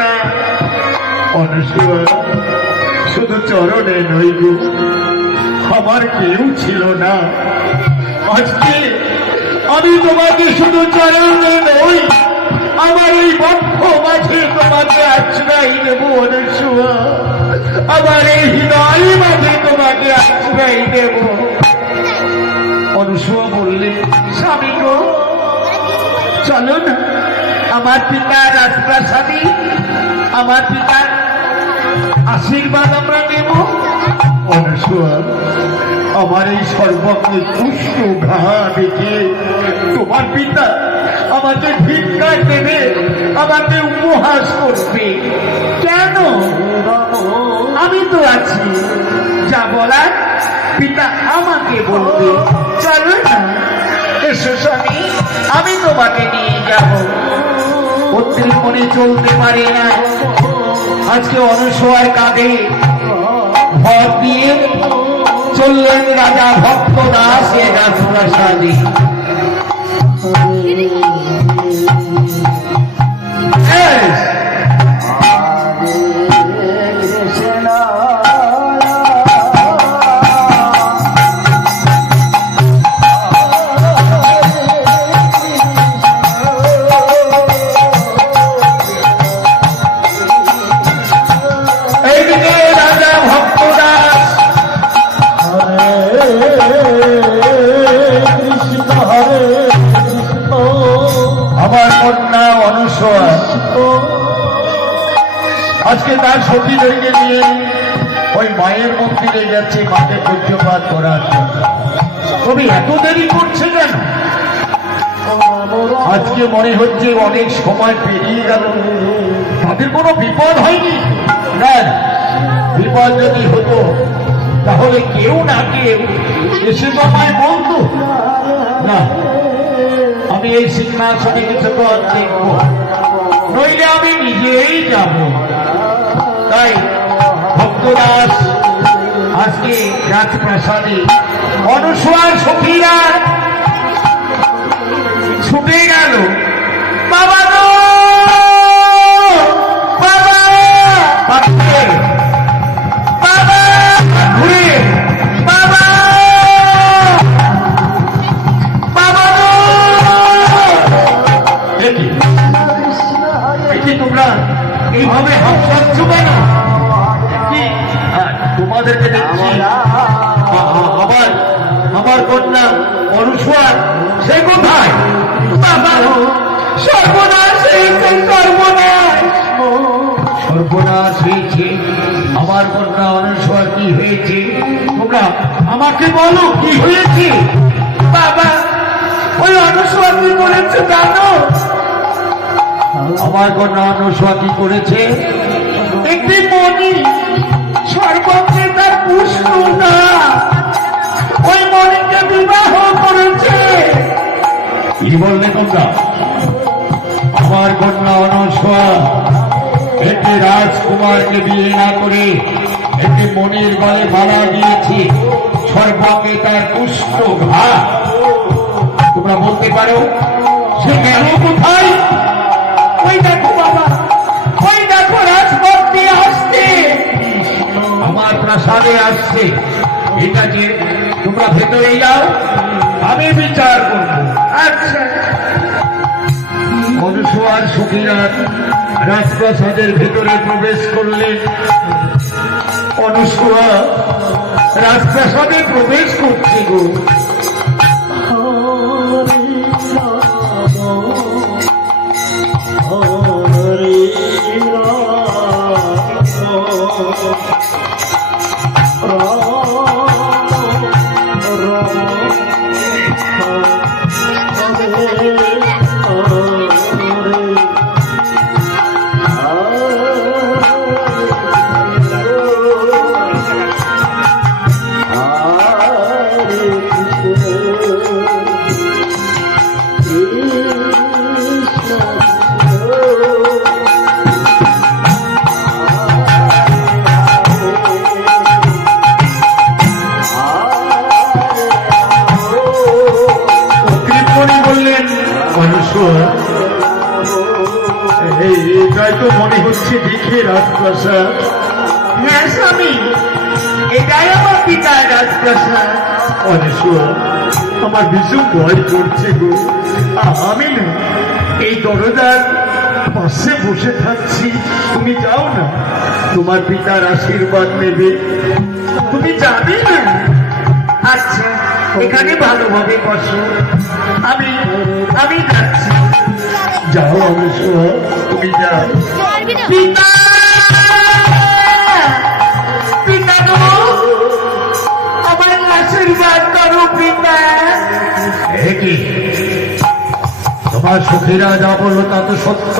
না অনুসূয়া, শুধু চরণে নই গো, আমার কেউ ছিল না। আজকে আমি তোমাকে শুধু চরণে নই, আমার এই বক্ষ মাঝে তোমাকে আশ্রয় দেব অনুসূয়া, আমার এই হৃদয় মাঝে তোমাকে আশ্রয় দেব। অনুসূয়া বললে, স্বামী গো চলো না, আমার পিতা রাজপ্রাসাদে আমার পিতার আশীর্বাদ আমরা নেব। অনুসূয়া, আমার এই সর্বকে পুষ্প ঘা দেখে তোমার পিতা আমাকে ভিক্ষা দেবে, আমাকে উপহাস করবে কেন? আমি তো আছি, যা বলার পিতা আমাকে বলবে। চলো না, এসো স্বামী, আমি তোমাকে নিয়ে যাব। অত্রি মনে চলতে পারে না, আজকে অনুসূয়ার কাঁধে ভর দিয়ে চললেন রাজা ভক্তদাস এ রাজপ্রাসাদে। আমার কন্যা অনুসূয়া আজকে তার সখীদেরকে নিয়ে ওই মায়ের মন্দিরে যাচ্ছে মাকে পূজ্যপাত করার জন্য। তবে এত দেরি করছে কেন? আজকে মনে হচ্ছে অনেক সময় পেরিয়ে গেল, তাদের কোনো বিপদ হয়নি। না, বিপদ যদি হতো তাহলে কেউ না কেউ এসে তো আমায় বলতো না। আমি এই সিংহাসনে কিছুক্ষণ দেখব, নইলে আমি নিজেই যাব। তাই ভক্তদাস আজকে রাজপ্রাসাদে অনুসূয়ার সখীরা ছুটে গেল। বাবা গো, বাবা, বাবা, ঘুরে বাবা, বাবা গো। দেখি তোমরা এইভাবে হাসছ কেন? তোমাদেরকে দেখছি আমার কন্যা অনুসূয়া সে কোথায়? বাবা, সর্বনাশ হয়েছে, সর্বনাশ, সর্বনাশ হয়েছে। আমার কন্যা অনুসূয়া কি হয়েছে? তোমরা আমাকে বলো, কি হয়েছে? বাবা, ওই অনুসূয়া কি করেছে জানো? আমার কন্যা অনুসূয়া কি করেছে? একটি মণি সর্বকে তার পুষ্প না, ওই মণিকে বিবাহ করেছে। কি বললে তোমরা? আমার কন্যা অনুসূয়া একটি রাজকুমারকে বিয়ে না করে একটি মণির গলে মালা দিয়েছে, সর্বকে তার পুষ্প ঘা। তোমরা বলতে পারো সে গেল কোথায়? ওই দেখো বাবা, ওই দেখো রাজপথ দিয়ে আসছে, আমার প্রাসাদে আসছে। ঠিক আছে, তোমরা ভেতরে যাও, আমি বিচার করব। আচ্ছা। অনুসূয়ার সখীরা রাজপ্রাসাদের ভেতরে প্রবেশ করলেন। অনুসূয়া রাজপ্রাসাদে প্রবেশ করছে গো। এটাই হচ্ছে দেখে রাজপ্রাসাদ। হ্যাঁ স্বামী, এটাই আমার পিতার রাজপ্রাসাদ। অনেশ্বর, আমার ভীষণ ভয় করছে গো। আমি না এই দরজার পাশে বসে থাকছি, তুমি যাও না, তোমার পিতার আশীর্বাদ নেবে। তুমি যাবে না? আচ্ছা, এখানে ভালোভাবে বসো, আমি আমি যাচ্ছি। যাও অনেশ্বর, তুমি যাও। পিতা, পিতা গো, আমার আশীর্বাদ করো পিতা। এ কি, তোমার সখীরা যা বললো তা তো সত্য?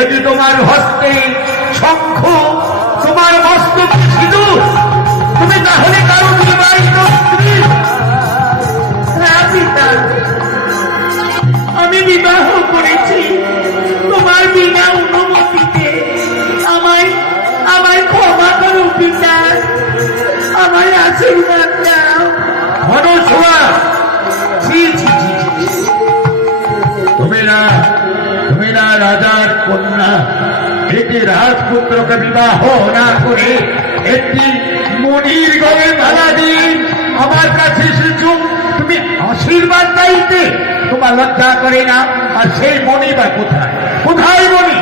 এটি তোমার হস্তে শঙ্খ, তোমার মস্তকে সিঁদুর, তুমি তাহলে কারো বিবাহিত স্ত্রী? হ্যাঁ পিতা, আমি বিবাহ করেছি তোমার বিনা অনুমতিতে। আমায় আমায় ক্ষমা করো পিতা, আমায় আশীর্বাদ দাও। মনসুয়া, ছি ছি ছি ছি। তুমি না রাজার কন্যা, একটি রাজপুত্রকে বিবাহ না করে একটি মনির গলে মালা দিন আমার কাছে এসেছ। তুমি আশীর্বাদ চাইতে তোমার লজ্জা করে না? আর সেই মণি বা কোথায়? কোথায় মণি?